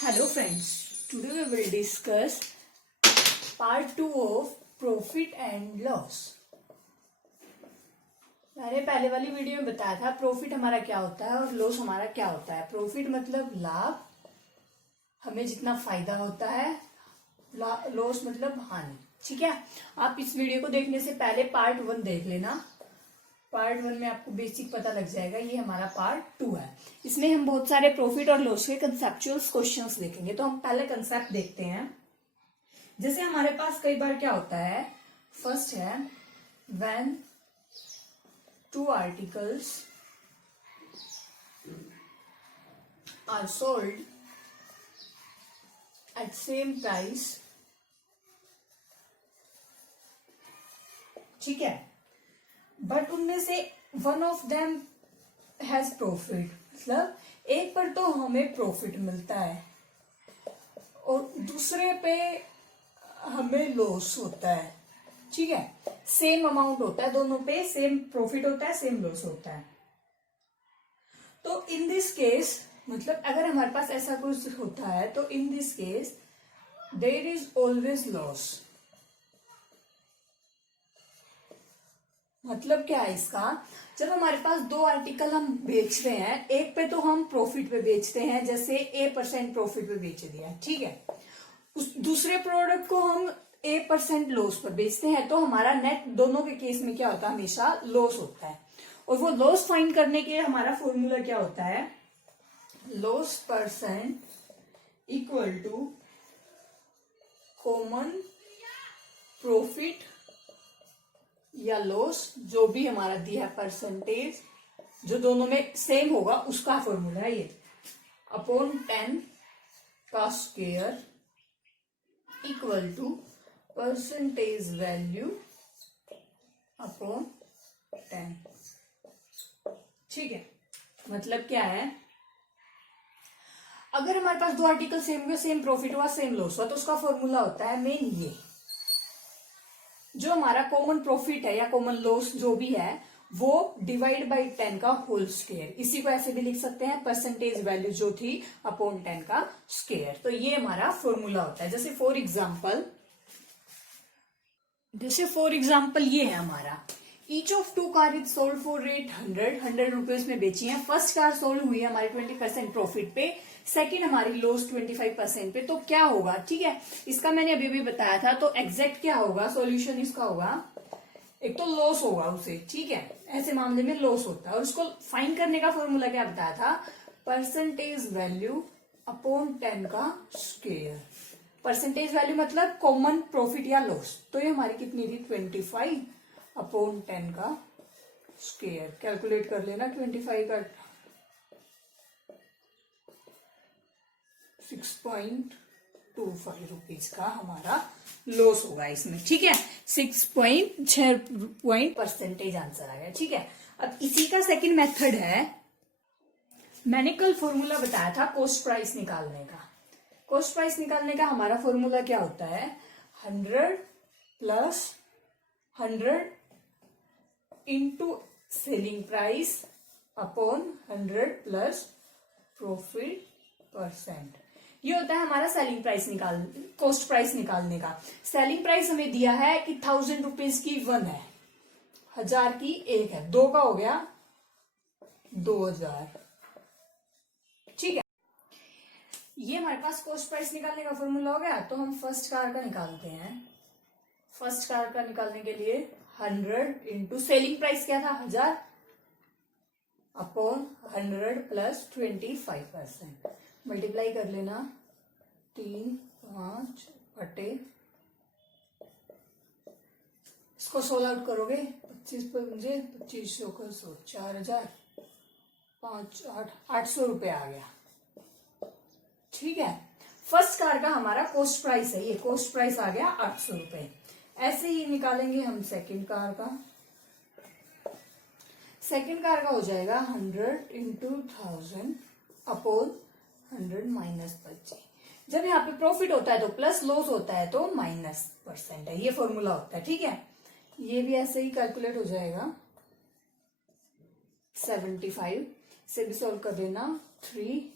Hello friends, today we will discuss part 2 of profit and loss। मैंने पहले वाली video में बताया था प्रॉफिट हमारा क्या होता है और लॉस हमारा क्या होता है। प्रॉफिट मतलब लाभ, हमें जितना फायदा होता है, लॉस मतलब हानि। ठीक है, आप इस वीडियो को देखने से पहले पार्ट 1 देख लेना। पार्ट 1 में आपको बेसिक पता लग जाएगा। ये हमारा पार्ट 2 है। इसमें हम बहुत सारे प्रॉफिट और लॉस के कंसेप्चुअल क्वेश्चंस देखेंगे। तो हम पहले कंसेप्ट देखते हैं। जैसे हमारे पास कई बार क्या होता है, फर्स्ट है when two articles are sold at same price. ठीक है, बट उनमें से one of them has profit, मतलब एक पर तो हमें प्रॉफिट मिलता है और दूसरे पे हमें लॉस होता है। ठीक है, सेम अमाउंट होता है, दोनों पे सेम प्रॉफिट होता है, सेम लॉस होता है। तो इन दिस केस, मतलब अगर हमारे पास ऐसा कुछ होता है तो in this case there is always loss. मतलब क्या है इसका, जब हमारे पास दो आर्टिकल हम बेच रहे हैं, एक पे तो हम प्रॉफिट पे बेचते हैं, जैसे A% प्रॉफिट पे बेच दिया। ठीक है, उस दूसरे प्रोडक्ट को हम A% लॉस पर बेचते हैं, तो हमारा नेट दोनों के केस में क्या होता है, हमेशा लॉस होता है। और वो लॉस फाइंड करने के लिए हमारा फॉर्मूला क्या होता है, loss percent equal to common profit या लॉस, जो भी हमारा दिया है परसेंटेज, जो दोनों में सेम होगा उसका फॉर्मूला है ये, अपॉन 10 का square equal to percentage value upon 10। ठीक है, मतलब क्या है, अगर हमारे पास दो आर्टिकल सेम हुए, सेम प्रॉफिट हुआ, सेम लॉस हुआ, तो उसका फॉर्मूला होता है मेन ये, जो हमारा कॉमन प्रॉफिट है या कॉमन लॉस जो भी है वो डिवाइड बाई 10 का होल स्क्वायर। इसी को ऐसे भी लिख सकते हैं, परसेंटेज वैल्यू जो थी अपॉन 10 का स्क्वायर। तो ये हमारा फॉर्मूला होता है। जैसे फॉर एग्जाम्पल ये है हमारा, each of two car is sold for rate 100 rupees में बेची है। फर्स्ट कार सोल्ड हुई है हमारी 20% प्रॉफिट पे, सेकंड हमारी लॉस 25% पे। तो क्या होगा, ठीक है, इसका मैंने अभी अभी बताया था। तो एग्जैक्ट क्या होगा, सॉल्यूशन इसका होगा, एक तो लॉस होगा उसे। ठीक है, ऐसे मामले में लॉस होता है और उसको फाइंड करने का फॉर्मूला क्या बताया था, परसेंटेज वैल्यू अपॉन 10 का स्क्वायर। परसेंटेज वैल्यू मतलब कॉमन प्रॉफिट या लॉस। तो ये हमारी कितनी थी, 25 अपॉन 10 का स्क्वायर। कैलकुलेट कर लेना, 25 का 6.25 रुपीज का हमारा लॉस होगा इसमें। ठीक है, 6.6 परसेंटेज आंसर आ गया। ठीक है, अब इसी का सेकंड मेथड है, मैंने कल फॉर्मूला बताया था कॉस्ट प्राइस निकालने का। कॉस्ट प्राइस निकालने का हमारा फॉर्मूला क्या होता है, 100 plus 100 into selling price upon 100 plus profit percent. ये होता है हमारा सेलिंग प्राइस कॉस्ट प्राइस निकालने का। सेलिंग प्राइस हमें दिया है कि 1000 रुपीज की 1 है, 1000 की 1 है, 2 का हो गया 2000। ठीक है, ये हमारे पास कॉस्ट प्राइस निकालने का फॉर्मूला हो गया। तो हम फर्स्ट कार का निकालते हैं। फर्स्ट कार का निकालने के लिए 100 इंटू सेलिंग प्राइस क्या था, 1000 अपॉन 100 प्लस 25%। मल्टीप्लाई कर लेना, 3 5 बटे, इसको सोल्व आउट करोगे, 25 पर मुझे 2500 का 100, 4000, 5 8 800 रुपए आ गया। ठीक है, फर्स्ट कार का हमारा कॉस्ट प्राइस है, ये कॉस्ट प्राइस आ गया 800 रुपए। ऐसे ही निकालेंगे हम सेकंड कार का। सेकंड कार का हो जाएगा 100 इंटू 1000 अपॉन 100 माइनस 25। जब यहाँ पे प्रॉफिट होता है तो प्लस, लॉस होता है तो माइनस परसेंट है, ये फॉर्मूला होता है। ठीक है, ये भी ऐसे ही कैलकुलेट हो जाएगा, 75 से भी सॉल्व कर देना, 3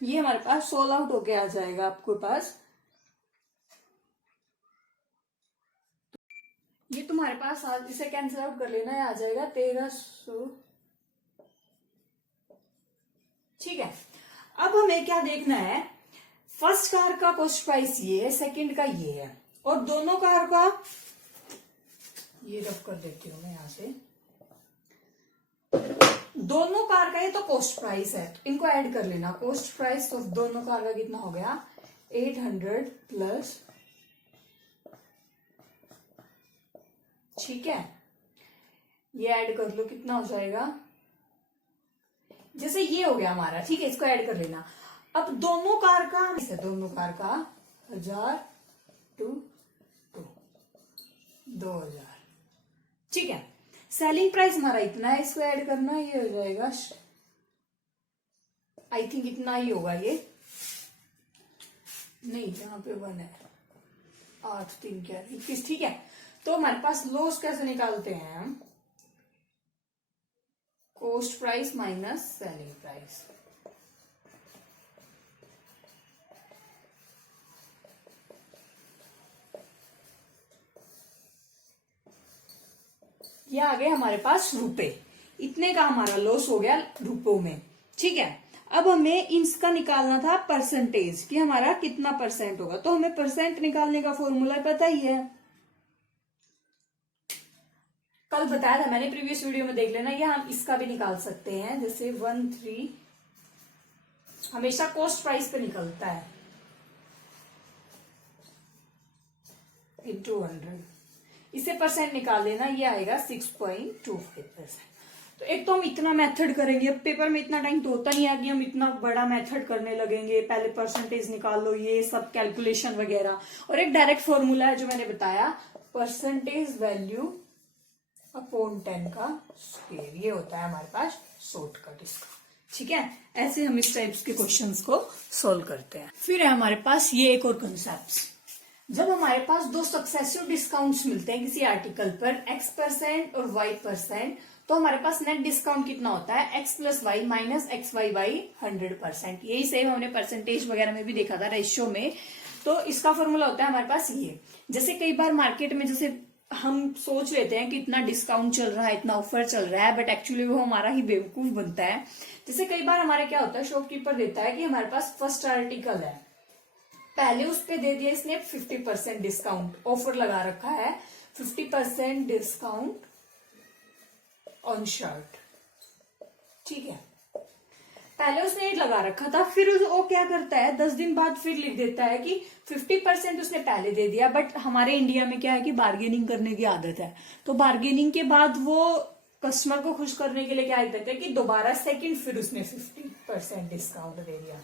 ये हमारे पास सोल्व आउट होके आ जाएगा आपके पास। ये तुम्हारे पास आज इसे कैंसिल आउट कर लेना है, आ जाएगा 1300। ठीक है, अब हमें क्या देखना है, फर्स्ट कार का कॉस्ट प्राइस ये है, सेकंड का ये है, और दोनों कार का ये रफ कर देती हूं मैं यहां से। दोनों कार का ये तो कॉस्ट प्राइस है, तो इनको ऐड कर लेना। कॉस्ट प्राइस तो दोनों कार का कितना हो गया, 800 प्लस, ठीक है, ये ऐड कर लो, कितना हो जाएगा, जैसे ये हो गया हमारा, ठीक है, इसको ऐड कर लेना। अब दोनों कार का 1000 टू 2000, ठीक है। सेलिंग प्राइस हमारा इतना है, इसको ऐड करना, ये हो जाएगा, आई थिंक इतना ही होगा, ये नहीं, यहाँ पे 1 है, 8 3 क्या 21, ठीक है। तो हमारे पास लॉस कैसे निकालते हैं हम, cost price minus selling price. ये आ गए हमारे पास रुपए, इतने का हमारा लॉस हो गया रुपयों में, ठीक है। अब हमें इसका निकालना था परसेंटेज, कि हमारा कितना परसेंट होगा, तो हमें परसेंट निकालने का फॉर्मूला पता ही है, कल बताया था मैंने प्रीवियस वीडियो में, देख लेना। ये हम इसका भी निकाल सकते हैं, जैसे 13 हमेशा कॉस्ट प्राइस पे निकलता है, इंटू 100, इसे परसेंट निकाल लेना, ये आएगा 6.25%। तो एक तो हम इतना मेथड करेंगे, अब पेपर में इतना टाइम तो होता नहीं है कि हम इतना बड़ा मेथड करने लगेंगे, पहले परसेंटेज निकाल लो, ये सब कैलकुलेशन वगैरह। और एक डायरेक्ट फॉर्मूला है जो मैंने बताया, परसेंटेज वैल्यू अपॉन 10 का स्क्वायर, ये होता है हमारे पास शॉर्टकट इसका, ठीक है। ऐसे हम इस टाइप्स के क्वेश्चंस को सोल्व करते हैं। फिर है हमारे पास ये एक और कंसेप्ट, जब हमारे पास दो सक्सेसिव डिस्काउंट्स मिलते हैं किसी आर्टिकल पर X% और Y%, तो हमारे पास नेट डिस्काउंट कितना होता है, X plus Y minus XY by 100%। यही सेम हमने परसेंटेज वगैरह में भी देखा था, रेशियो में। तो इसका फॉर्मूला होता है हमारे पास ये, जैसे कई बार मार्केट में जैसे हम सोच लेते हैं कि इतना डिस्काउंट चल रहा है, इतना ऑफर चल रहा है, बट एक्चुअली वो हमारा ही बेवकूफ बनता है। जैसे कई बार हमारे क्या होता है, शॉपकीपर देता है कि हमारे पास फर्स्ट आर्टिकल है, पहले उस पे दे दिया इसने 50% डिस्काउंट, ऑफर लगा रखा है 50% डिस्काउंट ऑन शर्ट, ठीक है, पहले उसने एक लगा रखा था, फिर वो क्या करता है 10 दिन बाद फिर लिख देता है कि 50% उसने पहले दे दिया। बट हमारे इंडिया में क्या है कि बार्गेनिंग करने की आदत है, तो बार्गेनिंग के बाद वो कस्टमर को खुश करने के लिए क्या कहते हैं कि दोबारा सेकंड फिर उसने 50% डिस्काउंट दे दिया,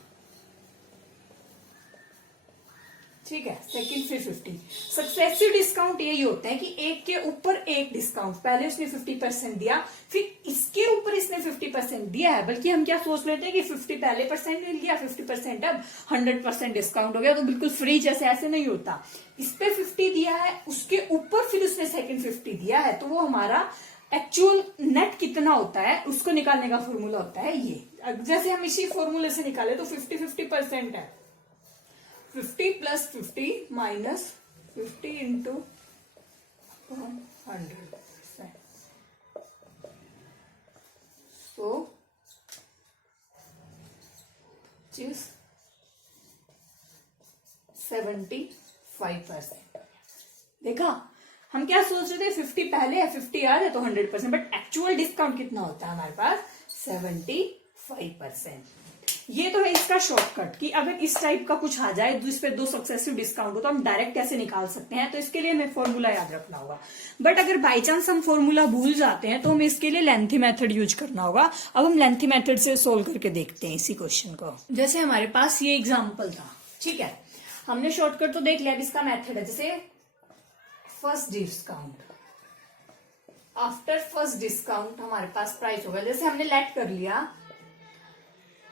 ठीक है, सेकंड फिर 50। सक्सेसिव डिस्काउंट यही होता है कि एक के ऊपर एक डिस्काउंट, पहले उसने 50% दिया, फिर इसके ऊपर इसने 50% दिया है, बल्कि हम क्या सोच लेते हैं कि 50 पहले परसेंट मिल गया, 50% अब 100% डिस्काउंट हो गया, तो बिल्कुल फ्री, जैसे ऐसे नहीं होता। इस पे 50 दिया है, उसके ऊपर फिर उसने सेकंड 50 दिया है, तो वो हमारा एक्चुअल नेट कितना होता है उसको निकालने का फॉर्मूला होता है ये। जैसे हम इसी फॉर्मूले से निकाले तो 50-50% है, 50 प्लस 50 माइनस 50 इंटू 100%, so 75%। देखा, हम क्या सोच रहे थे 50 पहले है, 50 आ रहे तो 100%, बट एक्चुअल डिस्काउंट कितना होता है हमारे पास 75%। ये तो है इसका शॉर्टकट कि अगर इस टाइप का कुछ आ जाए जिस पे दो सक्सेसिव डिस्काउंट हो तो हम डायरेक्ट कैसे निकाल सकते हैं, तो इसके लिए हमें फॉर्मूला याद रखना होगा। बट अगर बाई चांस हम फॉर्मूला भूल जाते हैं तो हमें इसके लिए लेंथी मेथड यूज करना होगा। अब हम लेंथी मेथड से सोल्व करके देखते हैं इसी क्वेश्चन को। जैसे हमारे पास ये एग्जाम्पल था, ठीक है, हमने शॉर्टकट तो देख लिया, अब इसका मेथड है, जैसे first discount, after first discount हमारे पास प्राइस होगा, जैसे हमने लेट कर लिया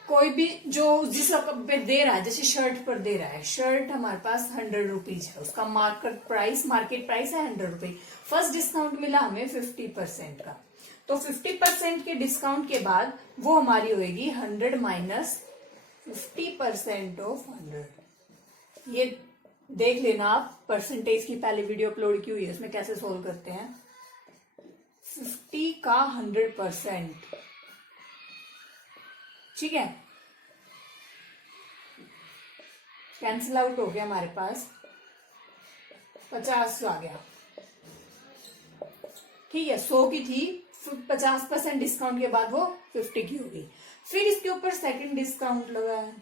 कोई भी जो जिस पे दे रहा है, जैसे शर्ट पर दे रहा है, शर्ट हमारे पास 100 रुपीज है, उसका मार्केट प्राइस है 100 रुपीज, फर्स्ट डिस्काउंट मिला हमें 50% का, तो 50% के डिस्काउंट के बाद वो हमारी होगी 100 माइनस 50% ऑफ 100। ये देख लेना आप, परसेंटेज की पहले वीडियो अपलोड की हुई है, उसमें कैसे सोल्व करते हैं। 50 का 100%, ठीक है, कैंसिल आउट हो गया हमारे पास, 50 आ गया, ठीक है। 100 की थी, 50% डिस्काउंट के बाद वो 50 की होगी। फिर इसके ऊपर सेकंड डिस्काउंट लगा है,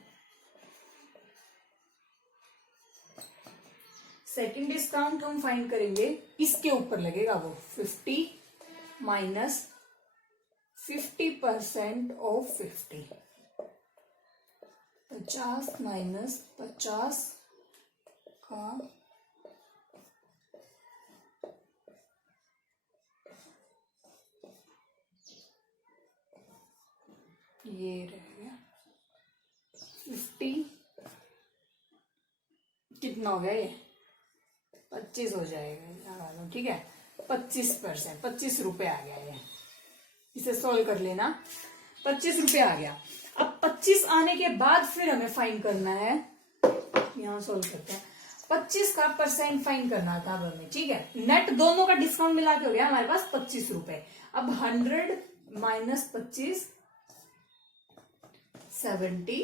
सेकंड डिस्काउंट हम फाइंड करेंगे, इसके ऊपर लगेगा वो 50 माइनस 50% ऑफ 50, 50 माइनस 50 का ये रह गया 50, कितना हो गया ये 25 हो जाएगा, ठीक है। 25%, 25 रुपए आ गया ये, इसे सॉल्व कर लेना, 25 रुपए आ गया। अब 25 आने के बाद फिर हमें फाइंड करना है, यहां सॉल्व करते हैं, 25 का परसेंट फाइंड करना था अब हमें, ठीक है। नेट दोनों का डिस्काउंट मिला के हो गया हमारे पास 25 रुपए। अब 100 माइनस 25, 75,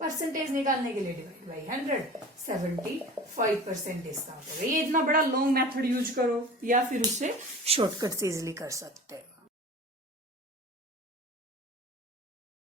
परसेंटेज निकालने के लिए डिवाइड बाई 100, 75% डिस्काउंट है। ये इतना बड़ा लॉन्ग मेथड यूज करो या फिर उससे शॉर्टकट से इजिली कर सकते हैं।